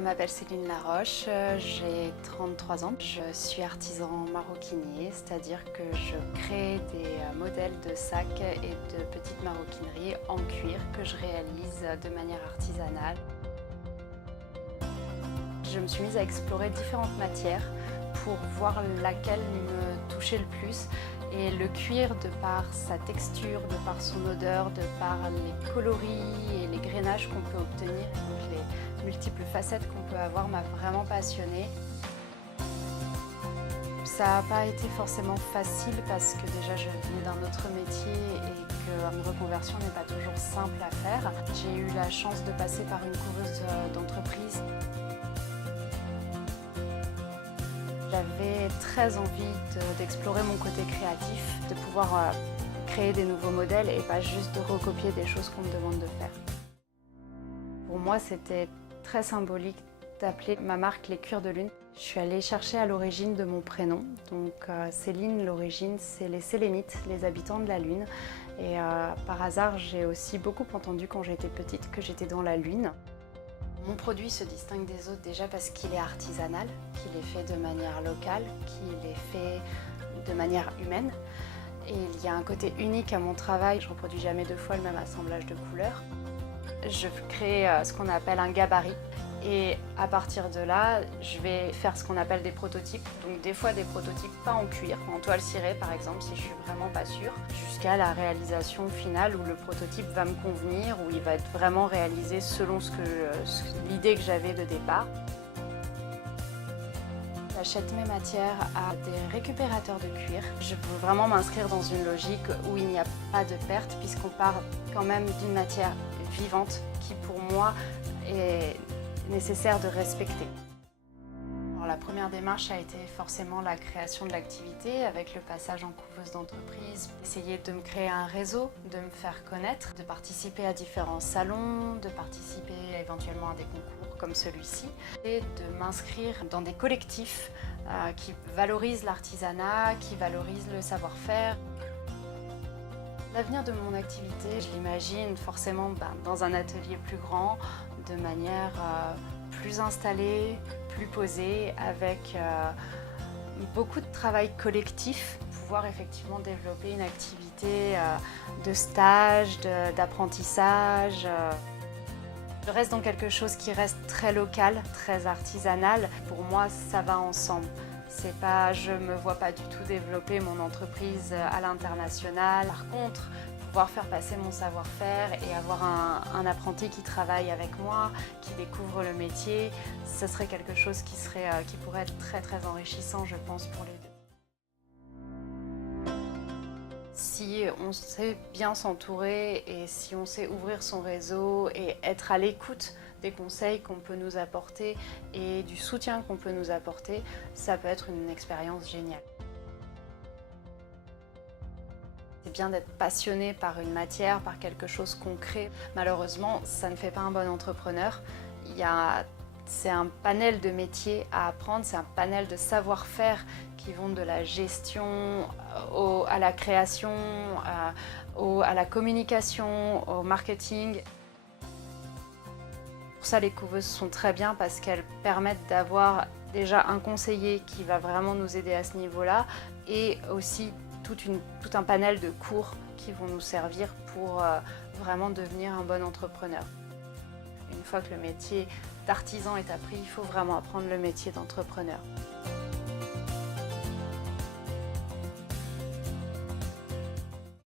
m'appelle Céline Laroche, j'ai 33 ans. Je suis artisan maroquinier, c'est-à-dire que je crée des modèles de sacs et de petites maroquineries en cuir que je réalise de manière artisanale. Je me suis mise à explorer différentes matières pour voir laquelle me touchait le plus. Et le cuir, de par sa texture, de par son odeur, de par les coloris et les grainages qu'on peut obtenir, donc les multiples facettes qu'on peut avoir, m'a vraiment passionnée. Ça n'a pas été forcément facile parce que déjà je venais d'un autre métier et qu'une reconversion n'est pas toujours simple à faire. J'ai eu la chance de passer par une couveuse d'entreprise. J'avais très envie d'explorer mon côté créatif, de pouvoir créer des nouveaux modèles et pas juste de recopier des choses qu'on me demande de faire. Pour moi, c'était très symbolique d'appeler ma marque les Cuirs de Lune. Je suis allée chercher à l'origine de mon prénom. Donc Céline, l'origine, c'est les Sélénites, les habitants de la Lune. Et par hasard, j'ai aussi beaucoup entendu quand j'étais petite que j'étais dans la Lune. Mon produit se distingue des autres déjà parce qu'il est artisanal, qu'il est fait de manière locale, qu'il est fait de manière humaine. Et il y a un côté unique à mon travail, je ne reproduis jamais deux fois le même assemblage de couleurs. Je crée ce qu'on appelle un gabarit et à partir de là, je vais faire ce qu'on appelle des prototypes. Donc des fois des prototypes pas en cuir, en toile cirée par exemple si je suis vraiment pas sûre, jusqu'à la réalisation finale où le prototype va me convenir, où il va être vraiment réalisé selon l'idée que j'avais de départ. J'achète mes matières à des récupérateurs de cuir. Je veux vraiment m'inscrire dans une logique où il n'y a pas de perte puisqu'on part quand même d'une matière vivante qui pour moi est nécessaire de respecter. Alors, la première démarche a été forcément la création de l'activité avec le passage en couveuse d'entreprise, essayer de me créer un réseau, de me faire connaître, de participer à différents salons, de participer éventuellement à des concours comme celui-ci et de m'inscrire dans des collectifs qui valorisent l'artisanat, qui valorisent le savoir-faire. L'avenir de mon activité, je l'imagine forcément dans un atelier plus grand, de manière plus installée, plus posée, avec beaucoup de travail collectif, pouvoir effectivement développer une activité de stage, d'apprentissage. Je reste dans quelque chose qui reste très local, très artisanal. Pour moi, ça va ensemble. C'est pas, je ne me vois pas du tout développer mon entreprise à l'international. Par contre, pouvoir faire passer mon savoir-faire et avoir un apprenti qui travaille avec moi, qui découvre le métier, ce serait quelque chose qui pourrait être très très enrichissant, je pense, pour les deux. Si on sait bien s'entourer et si on sait ouvrir son réseau et être à l'écoute des conseils qu'on peut nous apporter et du soutien qu'on peut nous apporter, ça peut être une expérience géniale. C'est bien d'être passionné par une matière, par quelque chose qu'on crée. Malheureusement, ça ne fait pas un bon entrepreneur. C'est un panel de métiers à apprendre, c'est un panel de savoir-faire qui vont de la gestion à la création, à la communication, au marketing. Pour ça, les couveuses sont très bien parce qu'elles permettent d'avoir déjà un conseiller qui va vraiment nous aider à ce niveau-là et aussi tout un panel de cours qui vont nous servir pour vraiment devenir un bon entrepreneur. Une fois que le métier d'artisan est appris, il faut vraiment apprendre le métier d'entrepreneur.